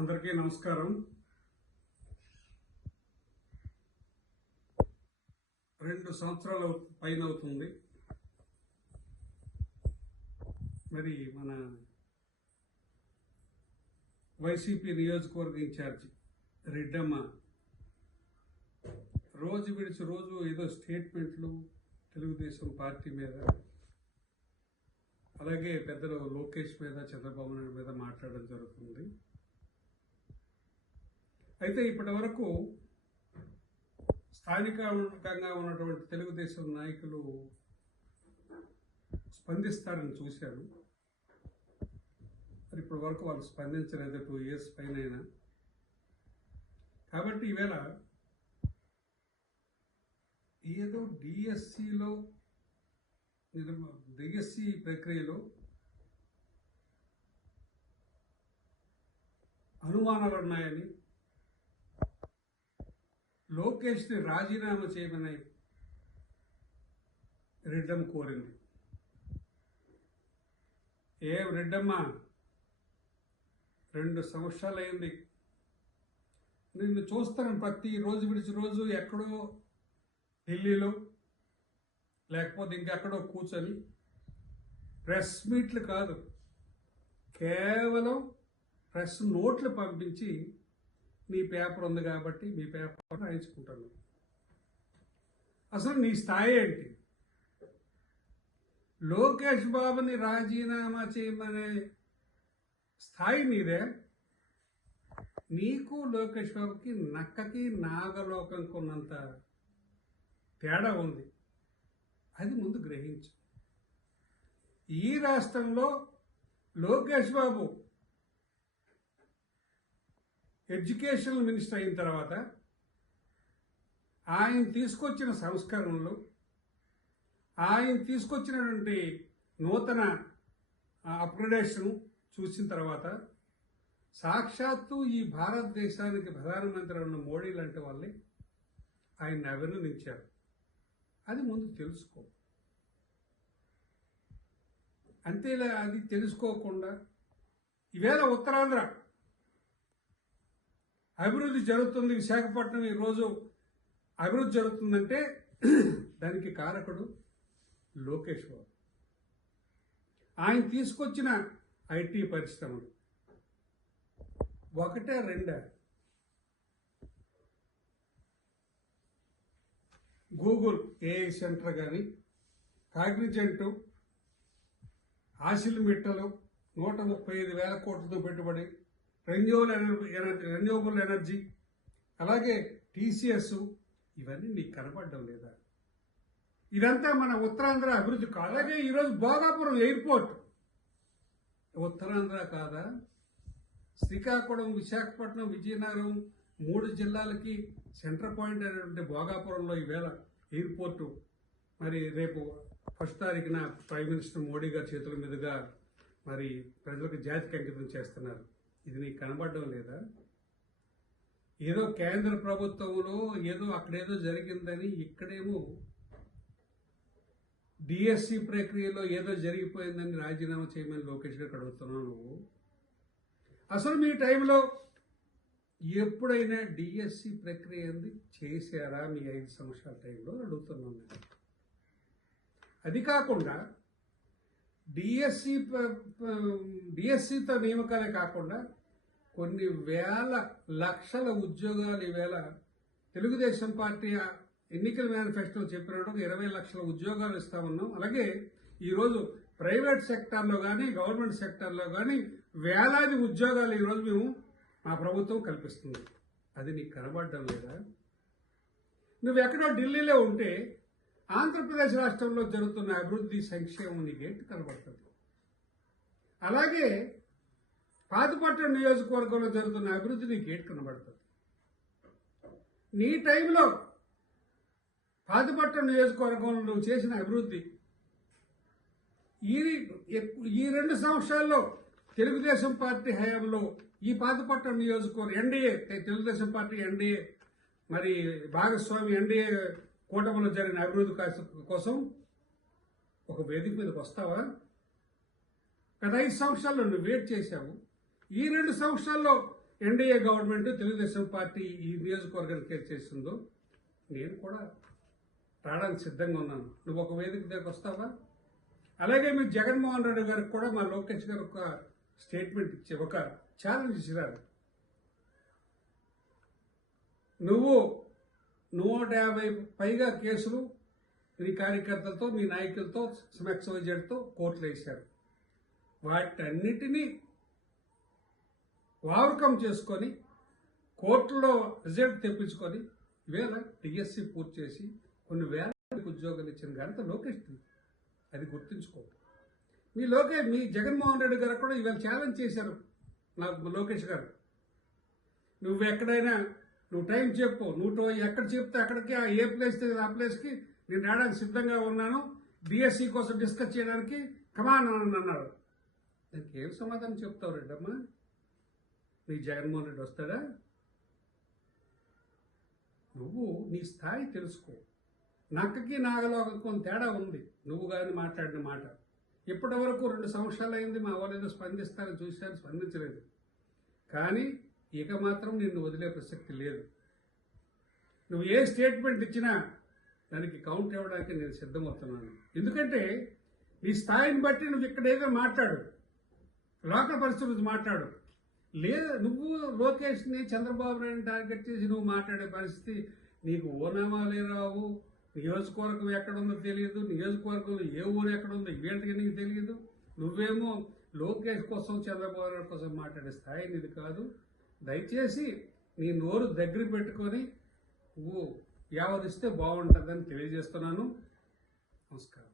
అందరికీ నమస్కారం. 2 సంవత్సరాల పైన అవుతుంది. మరి మన వైసీపీ నియోజకవర్గ ఇన్ఛార్జి రెడ్డమ్మ రోజు విడిచి రోజు ఏదో స్టేట్మెంట్లు తెలుగుదేశం పార్టీ మీద, అలాగే పెద్దలు లోకేష్ మీద, చంద్రబాబు నాయుడు మీద మాట్లాడడం జరుగుతుంది. అయితే ఇప్పటి వరకు స్థానికంగా ఉన్నటువంటి తెలుగుదేశం నాయకులు స్పందిస్తారని చూశాను. మరి ఇప్పటి వరకు వాళ్ళు స్పందించలేదు, 2 years పైన. కాబట్టి ఈవేళ ఏదో డిఎస్సి ప్రక్రియలో అనుమానాలు ఉన్నాయని లోకేష్ని రాజీనామా చేయమని రెడ్డమ్మ కోరింది. రెడ్డమ్మ 2 సంవత్సరాలు అయింది. నిన్ను చూస్తాను ప్రతి రోజు విడిచి రోజు ఎక్కడో ఢిల్లీలో లేకపోతే ఇంకెక్కడో కూర్చొని ప్రెస్ మీట్లు కాదు, కేవలం ప్రెస్ నోట్లు పంపించి మీ పేపర్ ఉంది కాబట్టి మీ పేపర్ రాయించుకుంటాను. అసలు నీ స్థాయి ఏంటి? లోకేష్ బాబుని రాజీనామా చేయమనే స్థాయి నీదే. నీకు లోకేష్ బాబుకి నక్కకి నాగలోకంకి ఉన్నంత తేడా ఉంది. అది ముందు గ్రహించు. ఈ రాష్ట్రంలో లోకేష్ బాబు ఎడ్యుకేషన్ మినిస్టర్ అయిన తర్వాత ఆయన తీసుకొచ్చిన సంస్కరణలు, ఆయన తీసుకొచ్చినటువంటి నూతన అప్గ్రేడేషన్ చూసిన తర్వాత సాక్షాత్తు ఈ భారతదేశానికి ప్రధానమంత్రి ఉన్న మోడీ లాంటి వాళ్ళే ఆయన్ని అభినందించారు. అది ముందు తెలుసుకో. అంతేలా అది తెలుసుకోకుండా ఈవేళ ఉత్తరాంధ్ర అభివృద్ధి జరుగుతుంది, విశాఖపట్నం ఈరోజు అభివృద్ధి జరుగుతుందంటే దానికి కారకుడు లోకేష్ బాబు. ఆయన తీసుకొచ్చిన ఐటీ పరిశ్రమలు 1-2 గూగుల్ ఏఐ సెంటర్ కానీ, కాగ్నిజెంట్, ఆసిల్మిట్టలు 135,000 కోట్లతో పెట్టుబడి, రెన్యూవబుల్ ఎనర్జీ, అలాగే టీసీఎస్, ఇవన్నీ నీకు కనపడడం లేదా? ఇదంతా మన ఉత్తరాంధ్ర అభివృద్ధి కాదు. అలాగే ఈరోజు భోగాపురం ఎయిర్పోర్ట్ ఉత్తరాంధ్ర కాదా? శ్రీకాకుళం, విశాఖపట్నం, విజయనగరం 3 జిల్లాలకి సెంటర్ పాయింట్ అయినటువంటి భోగాపురంలో ఈవేళ ఎయిర్పోర్టు మరి రేపు 1st తారీఖున ప్రైమ్ మినిస్టర్ మోడీ గారి చేతుల మీదుగా మరి ప్రజలకు జాతికి అంకితం చేస్తున్నారు. ఇది నీకు కనబడడం లేదా? ఏదో కేంద్ర ప్రభుత్వంలో ఏదో అక్కడేదో జరిగిందని, ఇక్కడేమో డిఎస్సి ప్రక్రియలో ఏదో జరిగిపోయిందని రాజీనామా చేయమని లోకేష్ గారికి అడుగుతున్నావు నువ్వు. అసలు మీ టైంలో ఎప్పుడైనా డిఎస్సి ప్రక్రియ చేశారా? మీ 5 సంవత్సరాల టైంలో అడుగుతున్నాను నేను. అది కాకుండా డిఎస్సితో నియామకాలే కాకుండా కొన్ని వేల లక్షల ఉద్యోగాలు ఈవేళ తెలుగుదేశం పార్టీ ఎన్నికల మేనిఫెస్టోలో చెప్పినట్టు 20 లక్షల ఉద్యోగాలు ఇస్తామన్నాం. అలాగే ఈరోజు ప్రైవేట్ సెక్టార్లో కానీ, గవర్నమెంట్ సెక్టార్లో కానీ వేలాది ఉద్యోగాలు ఈరోజు మేము మా ప్రభుత్వం కల్పిస్తుంది. అది నీకు కనబడడం లేదా? నువ్వెక్కడో ఢిల్లీలో ఉంటే ఆంధ్రప్రదేశ్ రాష్ట్రంలో జరుగుతున్న అభివృద్ధి, సంక్షేమం నీకేంటి కనబడుతుంది? అలాగే పాతపట్నం నియోజకవర్గంలో జరుగుతున్న అభివృద్ధి నీకేంటి కనబడుతుంది? నీ టైంలో పాతపట్నం నియోజకవర్గంలో నువ్వు చేసిన అభివృద్ధి ఈ 2 సంవత్సరాల్లో తెలుగుదేశం పార్టీ హయాంలో ఈ పాతపట్నం నియోజకవర్గం ఎన్డీఏ, తెలుగుదేశం పార్టీ ఎన్డీఏ మరి భాగస్వామి ఎన్డీఏ కూటమిలో జరిగిన అభివృద్ధి కోసం ఒక వేదిక మీదకి వస్తావా? గత 5 సంవత్సరాల్లో నువ్వు వెయిట్ చేశావు. ఈ 2 సంవత్సరాల్లో ఎన్డీఏ గవర్నమెంట్ తెలుగుదేశం పార్టీ ఈ నియోజకవర్గానికి చేస్తుందో నేను కూడా రావడానికి సిద్ధంగా ఉన్నాను. నువ్వు ఒక వేదిక దగ్గరకు వస్తావా? అలాగే మీరు జగన్మోహన్ రెడ్డి గారికి కూడా మా లోకేష్ గారు ఒక స్టేట్మెంట్ ఇచ్చి ఒక ఛాలెంజ్ ఇచ్చినారు. నువ్వు 150 పైగా కేసులు మీ కార్యకర్తలతో మీ నాయకులతో ఎక్స్వైజెడ్తో కోర్టులు వేశారు. వాటన్నిటినీ ఓవర్కమ్ చేసుకొని కోర్టులో రిజల్ట్ తెప్పించుకొని ఇవేళ డిఎస్సి పూర్తి చేసి కొన్ని వేల ఉద్యోగాలు ఇచ్చిన ఘనత లోకేష్. అది గుర్తుంచుకో. మీ జగన్మోహన్ రెడ్డి గారు కూడా ఇవాళ ఛాలెంజ్ చేశారు నాకు లోకేష్ గారు. నువ్వు ఎక్కడైనా నువ్వు టైం చెప్పు, నువ్వు ఎక్కడ చెప్తే అక్కడికి ఏ ప్లేస్ ఆ ప్లేస్కి నేను రావడానికి సిద్ధంగా ఉన్నాను, డిఎస్సి కోసం డిస్కస్ చేయడానికి కమాన్ అని అన్నాడు. దానికి ఏం సమాధానం చెప్తావు రెడ్డమ్మా? నీ జగన్మోహన్ రెడ్డి వస్తాడా? నువ్వు నీ స్థాయి తెలుసుకో. నక్కకి నాగలో కొంత తేడా ఉంది నువ్వు కానీ మాట్లాడిన మాట. ఇప్పటి వరకు 2 సంవత్సరాలు అయింది, మా వాళ్ళు ఏదో స్పందిస్తారని చూశాను, స్పందించలేదు. కానీ ఇక మాత్రం నిన్ను వదిలే ప్రసక్తి లేదు. నువ్వు ఏ స్టేట్మెంట్ ఇచ్చినా దానికి కౌంట్ ఇవ్వడానికి నేను సిద్ధమవుతున్నాను. ఎందుకంటే నీ స్థాయిని బట్టి నువ్వు ఇక్కడ ఏదో మాట్లాడు, లోకల్ పరిస్థితులు మాట్లాడు. లేదా నువ్వు లోకేష్ని చంద్రబాబు నాయుడిని టార్గెట్ చేసి నువ్వు మాట్లాడే పరిస్థితి నీకు ఓనామాలే రావు. నియోజకవర్గం ఎక్కడుందో తెలియదు, నియోజకవర్గంలో ఏ ఊరు ఎక్కడుందో ఇవేంటికి నీకు తెలియదు. నువ్వేమో లోకేష్ కోసం చంద్రబాబు నాయుడు కోసం మాట్లాడే స్థాయి నీది కాదు. దయచేసి నీ నోరు దగ్గర పెట్టుకొని నువ్వు వ్యవహరిస్తే బాగుంటుందని తెలియజేస్తున్నాను. నమస్కారం.